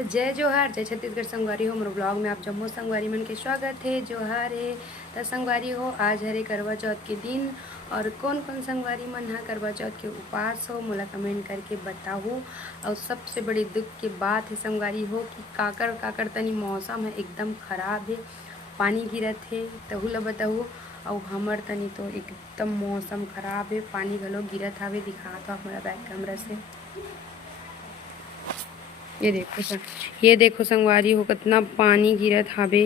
तो जय जोहार, जय छत्तीसगढ़ संगवारी हो। मोर ब्लॉग में आप जम्मो संगवारी मन के स्वागत है। जोहार है। तो संगवारी हो, आज हरे करवा चौथ के दिन और कौन कौन संगवारी मन हा करवा चौथ के उपास हो मोला कमेंट करके बताओ। और सबसे बड़ी दुख की बात है संगवारी हो कि काकर काकर तनी मौसम है एकदम खराब है, पानी गिरत है तहु ला बताओ। और हमर तनी तो एकदम मौसम खराब है, पानी घलो गिरत हावे। दिखात हो आप मोला बैक कैमरा से। ये देखो संगवारी हो कितना पानी गिरत हावे।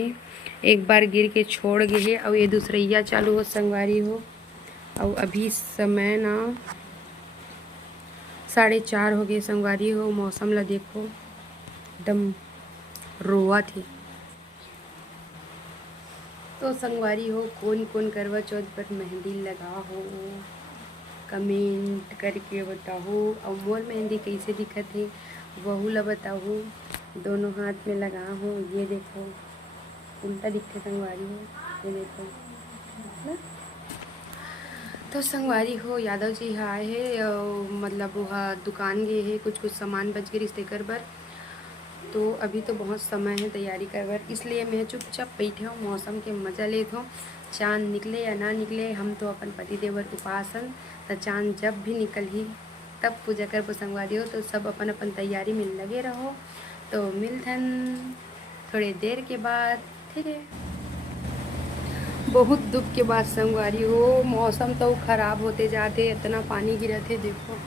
एक बार गिर के छोड़ गे हे और ये दूसरैया चालू हो संगवारी हो। और अभी समय ना 4:30 हो गए संगवारी हो। मौसम ला देखो एकदम रोआ थे। तो संगवारी हो कौन कौन करवा चौथ पर मेहंदी लगा हो कमेंट करके बताओ। और मोर मेहंदी कैसे दिखत है वहू ला बताओ। दोनों हाथ में लगा हो, ये देखो उल्टा दिखते संगवारी हो, ये देखो ना। तो संगवारी हो यादव जी आए है, मतलब वह दुकान गए है, कुछ कुछ सामान बच गए रिश्ते कर बर। तो अभी तो बहुत समय है तैयारी कर बर, इसलिए मैं चुपचाप बैठे हूँ, मौसम के मज़ा लेते हूँ। चाँद निकले या ना निकले, हम तो अपन पति देवर उपासन। तो चाँद जब भी निकल ही तब पूजा कर संगवारी हो। तो सब अपन अपन तैयारी में लगे रहो। तो मिलथन थोड़ी देर के बाद। ठीक है। बहुत दुख के बाद संगवारी हो, मौसम तो खराब होते जाते, इतना पानी गिरत है। देखो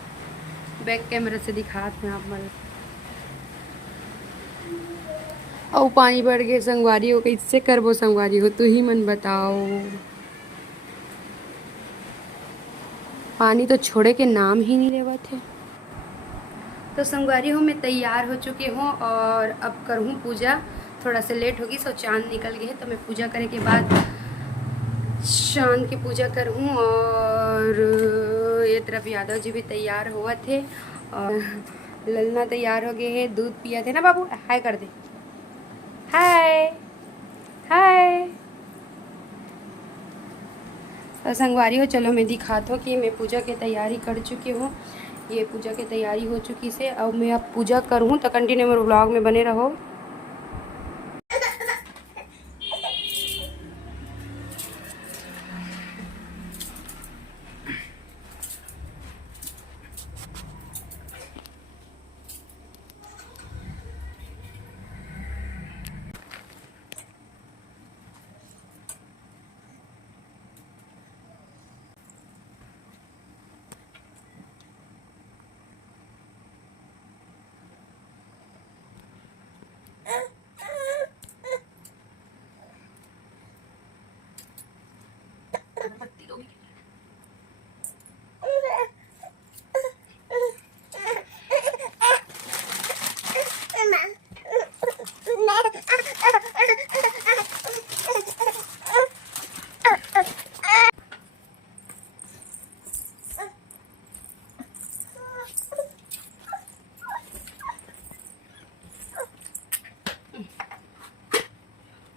बैक कैमरा से दिखात हैं आप मन। और पानी बढ़ गए संगवारी हो, कैसे करबो संगवारी हो, तू ही मन बताओ। पानी तो छोड़े के नाम ही नहीं लेवत है। तो संगवारी हो मैं तैयार हो चुकी हूँ और अब करूँ पूजा। थोड़ा सा लेट होगी, सो चांद निकल गए तो मैं पूजा करने के बाद चांद की पूजा करूँ। और ये तरफ यादव जी भी तैयार हुआ थे और ललना तैयार हो गए हैं, दूध पिया थे ना बाबू। हाय कर दे, हाय हाय। तो संगवारी हो चलो मैं दिखाता हूँ कि मैं पूजा की तैयारी कर चुकी हूँ। ये पूजा की तैयारी हो चुकी से अब मैं अब पूजा करूँ। तो कंटिन्यू मेरे व्लॉग में बने रहो।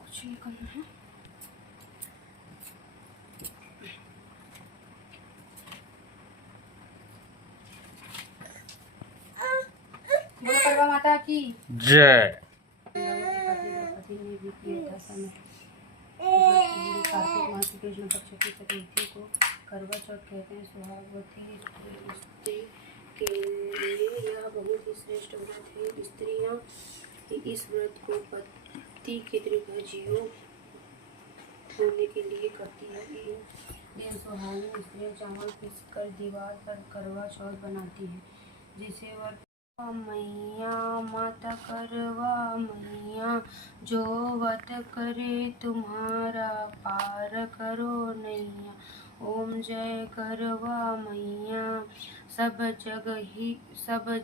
कुछ नहीं करना है। बोलो करवा माता की जय। पति ने भी किया था समय कार्तिक मास की कृष्ण पक्ष की चतुर्थी को करवा चौथ कहते हैं। सुहागवती स्त्री के लिए यह बहुत ही श्रेष्ठ व्रत है। स्त्रियां इस व्रत को पति के दीर्घायु होने के लिए करती है। इन दिन सुहागिन स्त्रियां चावल पीस कर दीवार पर करवा चौथ बनाती है, जिसे वह मैया माता करवा मैया जो व्रत करे तुम्हारा पार करो नैया। ओम जय करवा मैया सब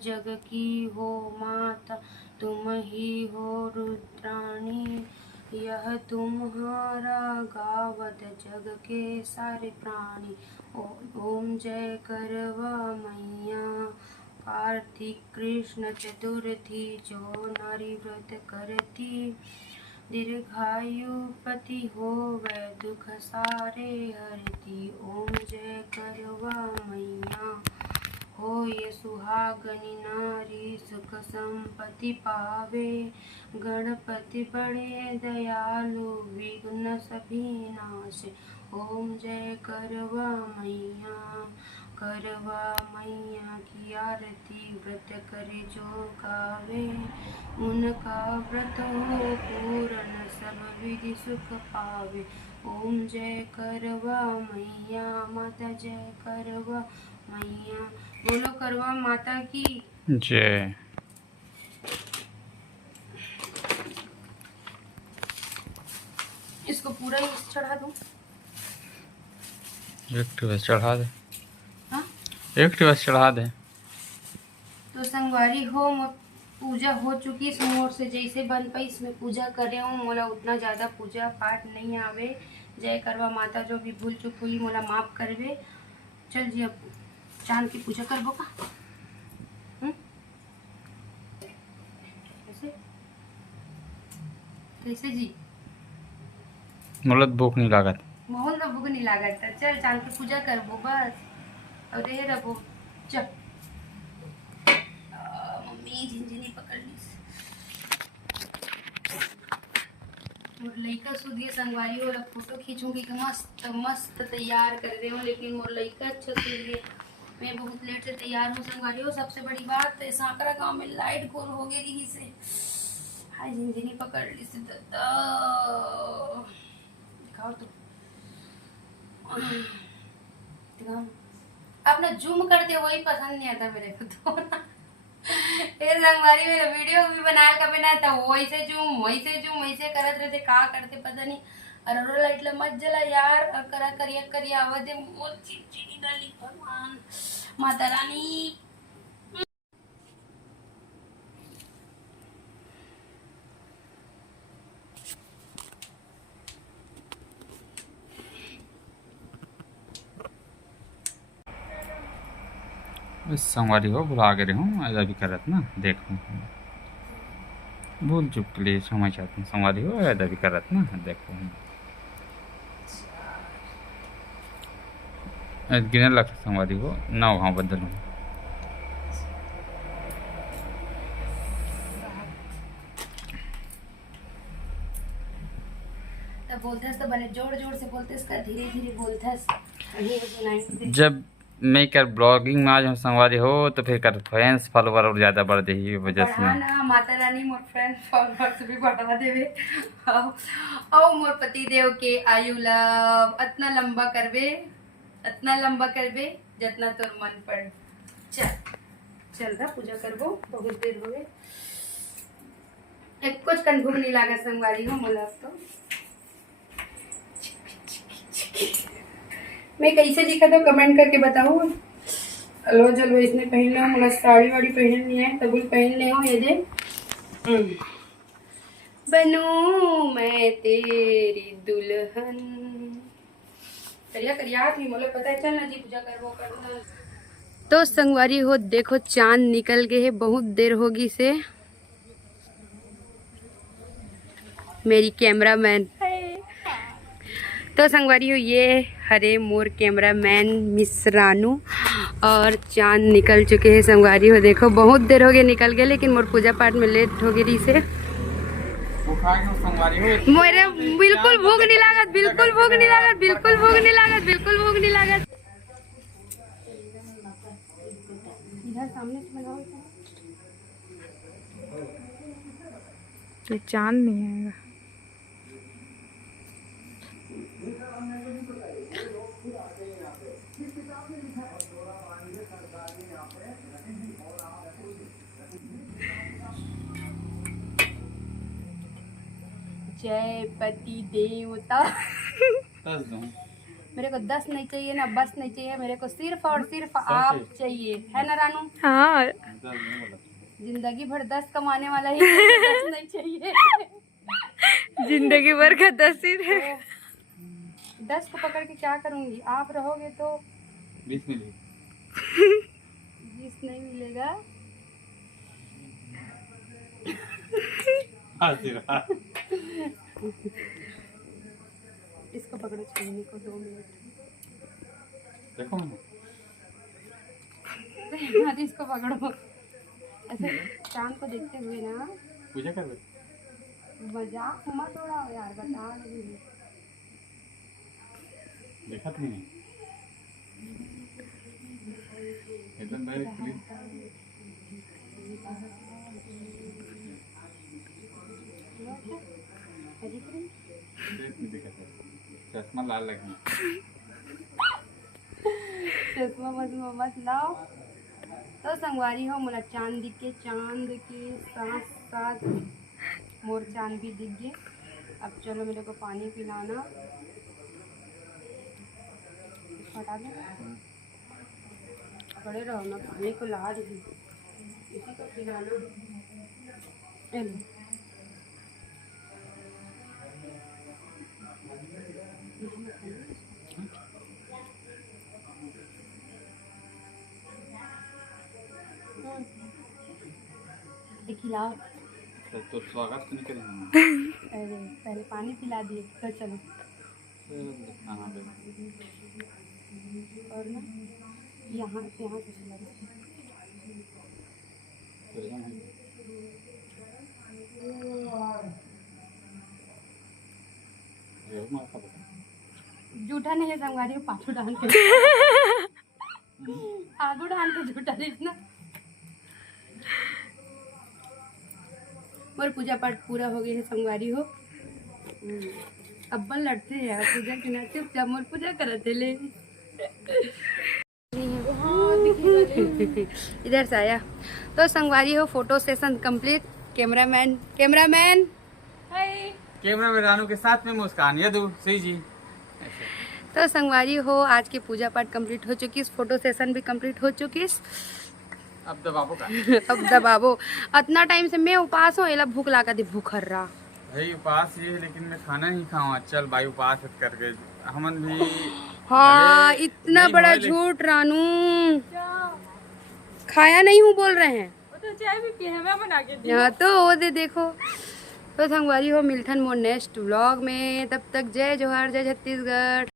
जग की हो माता, तुम ही हो रुद्राणी। यह तुम्हारा गावत जग के सारे प्राणी। ओम जय करवा मैया। कार्तिक कृष्ण चतुर्थी जो नारी व्रत करती, दीर्घायु पति हो वह दुख सारे हरती। ओम जय करवा मैया। हो ये सुहागनी नारी सुख संपत्ति पावे, गणपति बड़े दयालु विघ्न सभी नाश। ओम जय करवा मैया की आरती व्रत करे जो गावे, उनका व्रत हो पूर्ण सब विधि सुख पावे। ओम जय करवा मैया माता, जय करवा मैया। बोलो करवा माता की जय। इसको पूरा ही चढ़ा दूं? एक बस चढ़ा दे। हाँ? एक बस चढ़ा दे। तो संगवारी हो पूजा हो चुकी इस मोर से जैसे बन पाई इसमें पूजा करे हूँ। मोला उतना ज़्यादा पूजा पाठ नहीं आवे। जय करवा माता जो भी भूल चुक हुई मोला माफ़ करवे। चल जी अब चांद की पूजा करबो का? कैसे कैसे जी? मोला भूख नहीं लागत। मोहन का भूख नहीं लागत। चल चांद की पूजा करबो बस और रहे रहो। चल मम्मी झिंझिनी पकड़ ली। मोर लइका सुधिए संगवारी वाला फोटो खींचूंगी कि मस्त मस्त तैयार कर रहे हो, लेकिन मोर लइका अच्छा सुधिए। मैं बहुत लेट से तैयार हूँ संगवारी हो। सबसे बड़ी बात है सांकरा गांव में लाइट गोल हो गई रही से। हाय झिंझिनी पकड़ ली से दादा। दिखाओ तो दिखाओ। अपना जूम करते वही पसंद नहीं आता मेरे को तो। ये संगवारी मेरा वीडियो भी बना का बना था वैसे वैसे करत रहते का करते पता नहीं। और लाइट ला मत जला यार करा करिया करिया आवाज मोर चिड़चिड़ी डाली। भगवान माता रानी। संगवारी हो भुला गए हूँ ऐसा भी करत ना देखो भूल चुक के लिए क्षमा चाहती हूँ। संगवारी हो ऐसा भी करत ना देखो गिने लग संगवारी हो ना वहाँ बदल हूँ। बोलते तो बने जोर जोर से बोलते इसका धीरे धीरे बोलते। जब मैं कर ब्लॉगिंग में आज हम संगवारी हो तो फिर कर फैंस फॉलोवर और ज़्यादा बढ़ जाएगी वजह से ना Mata Rani more friend followers भी बढ़ा देवे। और मोर पति देव के आयु लव इतना लंबा करबे जितना तोर मन पड़। चल रहा पूजा करबो बहुत देर हो गए। एक कुछ कंठूर नहीं लागा संगवारी हो मोला तो। मैं कैसे दिखा तो कमेंट करके बताओ। लो चलो इसने पहन लो। मुझे साड़ी वाड़ी पहन नहीं है तभी पहन ले हो। ये दे बनूं मैं तेरी दुल्हन। करिया करिया थी मुझे पता है। चल ना जी पूजा करबो करना। तो संगवारी हो देखो चांद निकल गए है बहुत देर होगी से। मेरी कैमरामैन तो संगवारी हो ये हरे मोर कैमरामैन मिस रानू। और चांद निकल चुके हैं संगवारी हो। देखो बहुत देर हो गई निकल गए लेकिन मोर पूजा पाठ में लेट हो गई से। मेरे बिल्कुल भूख नहीं लागत बिल्कुल भूख नहीं लागत बिल्कुल भूख नहीं लागत बिल्कुल भूख नहीं लागत। इधर सामने से बनाओ। ये चांद नहीं आएगा। जय पति देवता। मेरे को 10 नहीं चाहिए ना बस नहीं चाहिए। मेरे को सिर्फ और सिर्फ आप चाहिए है ना रानू? हाँ जिंदगी भर 10 कमाने वाला ही 10 नहीं चाहिए। जिंदगी भर का 10 ही है। 10 को पकड़ के क्या करूंगी? आप रहोगे तो 20 मिलेगी। 20 नहीं मिलेगा। इसको पकड़ो छीनी को 2 मिनट। देखो अरे इसको पकड़ो ऐसे चांद को देखते हुए ना। पूजा कर दे। मजाक मत उड़ाओ यार, बता रही हूँ। देखा तो नहीं एकदम डायरेक्ट प्लीज। चश्मा लाल लगी। चश्मा वश्मा मत लाओ। तो संगवारी हो मोला चांद दिख के, चांद के साथ साथ मोर चांद भी दिख गए। अब चलो मेरे को पानी पिलाना। हटा दो, खड़े रहो, मैं पानी को ला रही हूँ, इसी को पिलाना। ए लो। खिलाओ। तो स्वागत तो नहीं करेंगे। अरे पहले पानी पिला दिए तो चलो। हाँ और ना यहाँ से पिला दो। जूठा नहीं है संगवारी, पाछू डाल के आगू डाल के जूठा देखना। और पूजा पाठ पूरा हो गया है संगवारी हो। अब्बल लड़ते हैं यार पूजा के ना, चुपचाप मोर पूजा करते ले। इधर से आया तो संगवारी हो, photo session complete. Cameraman camera में रानू के साथ में मुस्कान यदु सही जी। तो संगवारी हो, आज की पूजा पाठ कंप्लीट हो चुकी, फोटो सेशन भी कंप्लीट हो चुकी। अब दबाबो का अब दबाबो। इतना टाइम से मैं उपास हूँ, एला भूख लगा दी, भूखर रहा भाई। उपास ये है लेकिन मैं खाना नहीं खाऊँ। चल भाई उपास करके हमन भी। हाँ इतना नहीं बड़ा भाई, झूठ रानू, खाया नहीं हूँ बोल रहे हैं। तो चाय भी पी है, मैं बना के दी। हाँ तो वो दे देखो। तो संगवारी हो, मिल्टन मोर नेक्स्ट व्लॉग में, तब तक जय जोहार, जय छत्तीसगढ़।